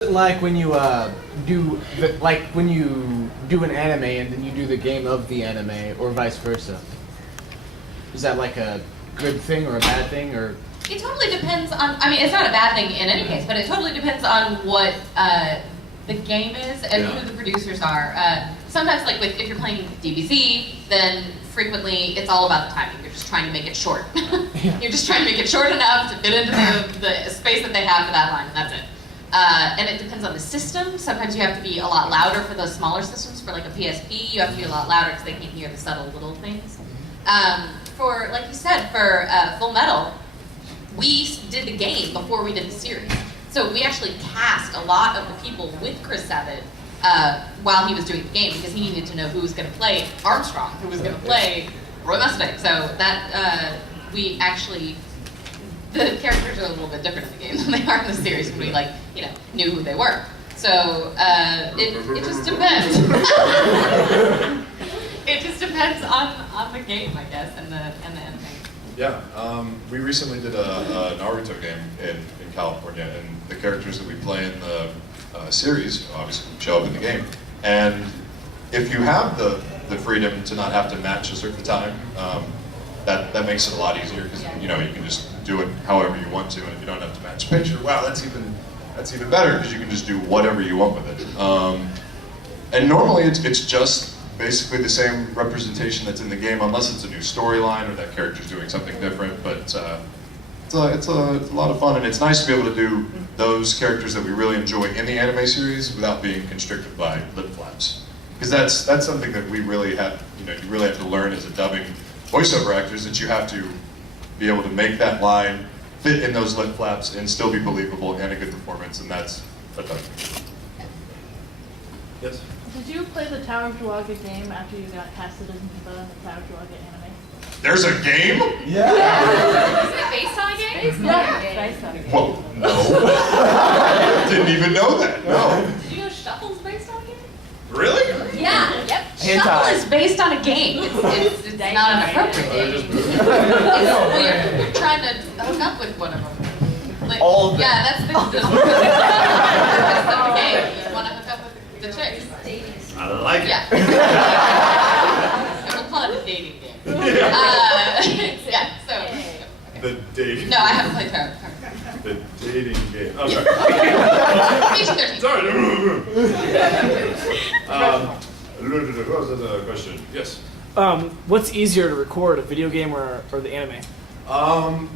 Like when you when you do an anime and then you do the game of the anime, or vice versa? Is that like a good thing or a bad thing, or? It totally depends on. I mean, it's not a bad thing in any case, but it totally depends on what the game is and who the producers are. Sometimes, like if you're playing DBZ, then frequently it's all about the timing. You're just trying to make it short. You're just trying to make it short enough to fit into the space that they have for that line, and that's it. And it depends on the system. Sometimes you have to be a lot louder for those smaller systems. For like a PSP, you have to be a lot louder because they can't hear the subtle little things. For, like you said, for Fullmetal, we did the game before we did the series. So we actually cast a lot of the people with Chris Sabat while he was doing the game, because he needed to know who was going to play Armstrong, who was going to play Roy Mustang. So that we actually... The characters are a little bit different in the game than they are in the series when we knew who they were. So it just depends. It just depends on the game, I guess, and the anime. Yeah, we recently did a Naruto game in California, and the characters that we play in the series obviously show up in the game. And if you have the freedom to not have to match a certain time, that makes it a lot easier, because you can just do it however you want to, and if you don't have to match a picture, wow, that's even better, because you can just do whatever you want with it. And normally it's just basically the same representation that's in the game, unless it's a new storyline or that character's doing something different. But it's a lot of fun, and it's nice to be able to do those characters that we really enjoy in the anime series without being constricted by lip flaps, because that's something that we really have. You really have to learn as a dubbing voiceover actors, that you have to be able to make that line fit in those lip flaps and still be believable and a good performance, and that's a tough thing. Yes? Did you play the Tower of Druaga game after you got casted as Mifa in the Tower of Druaga anime? There's a game? Yeah! Is it based on a game? Based on a game. Whoa, no. Didn't even know that, no. Did you know Shuffle's based on a game? Really? Yeah, yep. Shuffle is based on a game. It's not an appropriate game. You're trying to hook up with one of them. Like, all of them. Yeah, that's the purpose of the game. You want to hook up with the chicks. I like it. Yeah. We'll call it a dating game. Yeah, so. Okay. The dating. No, I haven't played Tower. The dating game. Oh, sorry. PG-13. Sorry. What was the question? Yes. What's easier to record, a video game or the anime?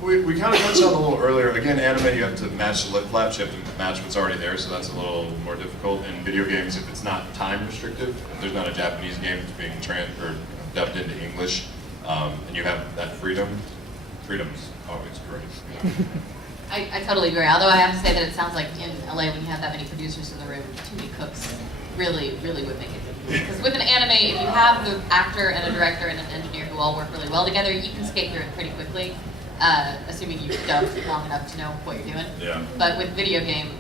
We kind of touched on it a little earlier. Again, anime, you have to match the lip flaps, you have to match what's already there, so that's a little more difficult. In video games, if it's not time restrictive, if there's not a Japanese game that's being dubbed into English, and you have that freedom's always great. I totally agree. Although I have to say that it sounds like in LA, when you have that many producers in the room, too many cooks really would make it difficult. Because with an anime, if you have the actor and a director and an engineer who all work really well together, you can skate through it pretty quickly, assuming you've dubbed long enough to know what you're doing. Yeah. But with video game,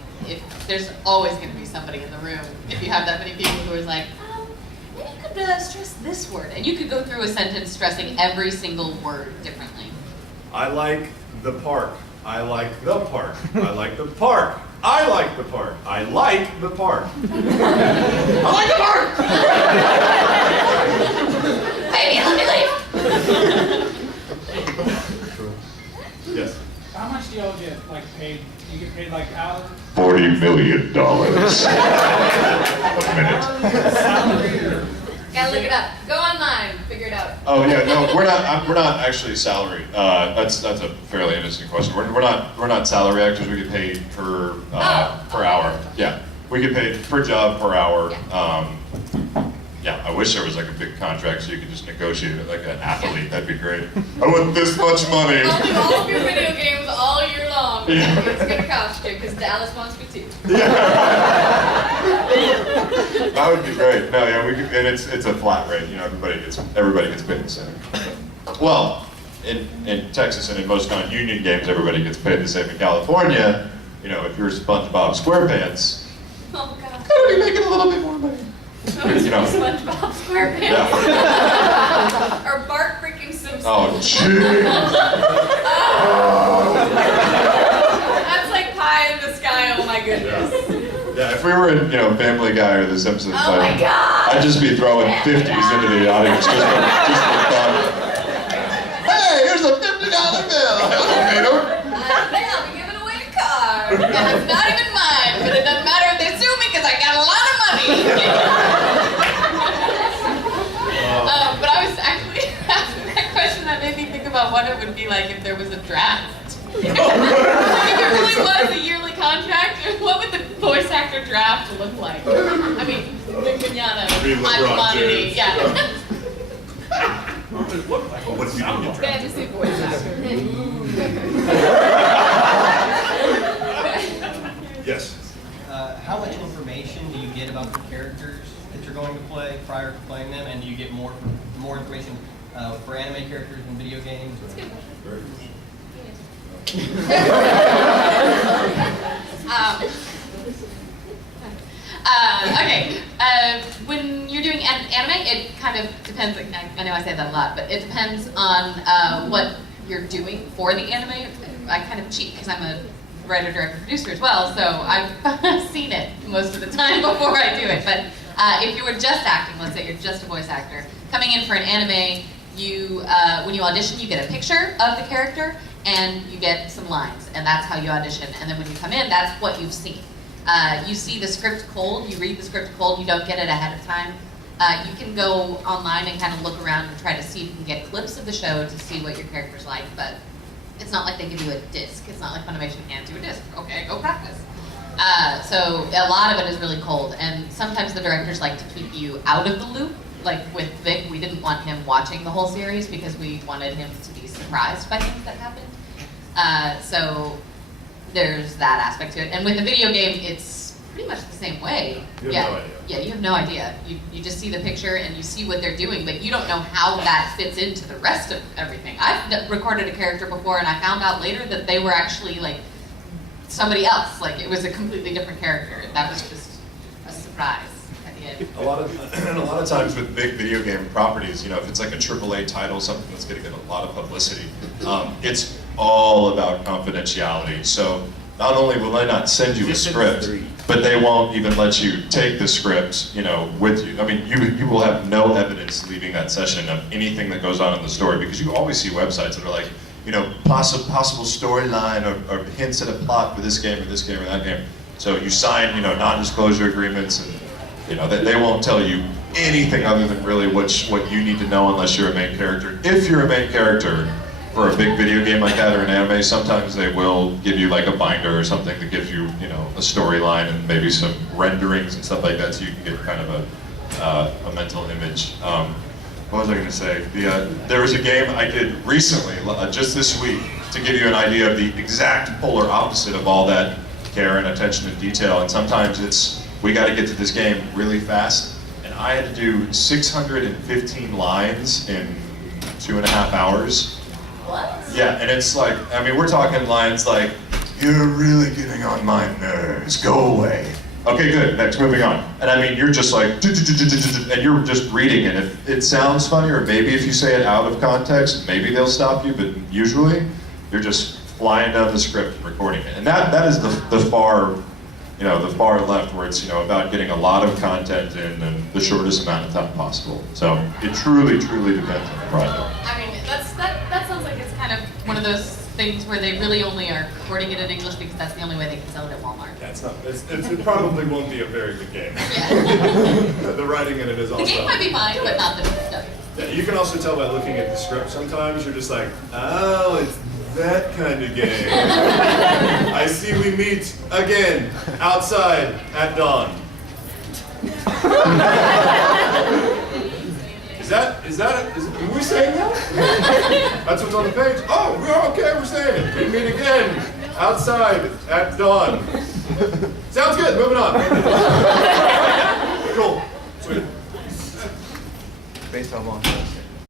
there's always going to be somebody in the room, if you have that many people who is like, maybe you could stress this word. And you could go through a sentence stressing every single word differently. I like the park. I like the park. I like the park. I like the park. I like the park. I like the park! Baby, let me leave! Yes. How much do y'all get paid? You get paid hours? $40 million a minute. Salary? Gotta look it up. Go online, figure it out. Oh yeah, no, we're not actually salaried. That's a fairly innocent question. We're not salary actors. We get paid per hour. Yeah, we get paid per job per hour. Yeah, I wish there was a big contract so you could just negotiate it like an athlete. That'd be great. I want this much money. I'll do all of your video games all year long. Yeah. It's gonna cost you because Dallas wants me to. That would be great. No, yeah, and it's a flat rate. Everybody gets paid the same. Well, in Texas and in most non-union games, everybody gets paid the same. In California, if you're SpongeBob SquarePants, Oh God. you're making a little bit more money. SpongeBob SquarePants. Yeah. Or Bart freaking Simpson. Oh, jeez. That's like pie in the sky. Oh my goodness. Yeah. Yeah, if we were in, Family Guy or The Simpsons, Oh my God! I'd just be throwing 50s into the audience just for fun. Hey, here's a $50 bill. Hello, Peter. Hey, I'll be giving away a car. And it's not even mine, but it doesn't matter if they sue me because I got a lot of money. But I was actually asking that question that made me think about what it would be like if there was a draft. If it really was a yearly contract, what would the voice actor draft look like? I mean, Vic Mignogna, high commodity, yeah. What if you didn't get drafted? Fantasy voice actor. Yes. How much information do you get about the characters that you're going to play prior to playing them, and do you get more information for anime characters in video games? Okay. When you're doing anime, it kind of depends. I know I say that a lot, but it depends on what you're doing for the anime. I kind of cheat because I'm a writer, director, producer as well, so I've seen it most of the time before I do it. But if you were just acting, let's say you're just a voice actor, coming in for an anime, when you audition, you get a picture of the character and you get some lines, and that's how you audition. And then when you come in, that's what you've seen. You see the script cold, you read the script cold, you don't get it ahead of time. You can go online and kind of look around and try to see if you can get clips of the show to see what your character's like, but it's not like they give you a disc. It's not like Funimation hands you a disc. Okay, go practice. So a lot of it is really cold, and sometimes the directors like to keep you out of the loop. Like with Vic, we didn't want him watching the whole series because we wanted him to be surprised by things that happened. So there's that aspect to it. And with the video game, it's pretty much the same way. You have no idea. Yeah, you have no idea. You just see the picture and you see what they're doing, but you don't know how that fits into the rest of everything. I've recorded a character before and I found out later that they were actually like somebody else. Like it was a completely different character. That was just a surprise at the end. A lot of times with big video game properties, if it's like a AAA title, something that's going to get a lot of publicity, it's all about confidentiality. So not only will they not send you a script, but they won't even let you take the script, with you. I mean, you will have no evidence leaving that session of anything that goes on in the story, because you always see websites that are like, possible storyline or hints at a plot for this game or that game. So you sign, non-disclosure agreements, and they won't tell you anything other than really what you need to know unless you're a main character. If you're a main character for a big video game like that or an anime, sometimes they will give you like a binder or something that gives you, a storyline and maybe some renderings and stuff like that, so you can get kind of a mental image. What was I going to say? There was a game I did recently, just this week, to give you an idea of the exact polar opposite of all that care and attention to detail. And sometimes it's, we got to get to this game really fast. And I had to do 615 lines in 2.5 hours. What? Yeah, and it's like, we're talking lines like, "You're really getting on my nerves, go away." Okay, good, next, moving on. And you're just like, and you're just reading it. If it sounds funny, or maybe if you say it out of context, maybe they'll stop you, but usually, you're just flying down the script and recording it. And that is the far, the far left, where it's, about getting a lot of content in the shortest amount of time possible. So it truly, truly depends on the project. That sounds like it's kind of one of those things where they really only are recording it in English because that's the only way they can sell it at Walmart. It probably won't be a very good game. Yeah. The writing in it is also... The game might be fine, but not the stuff. Yeah, you can also tell by looking at the script sometimes, you're just like, oh, it's that kind of game. I see we meet again outside at dawn. Are we saying that? That's what's on the page? Oh, we're saying it. We meet again outside at dawn. Sounds good, moving on. Cool. Sweet. Based on long.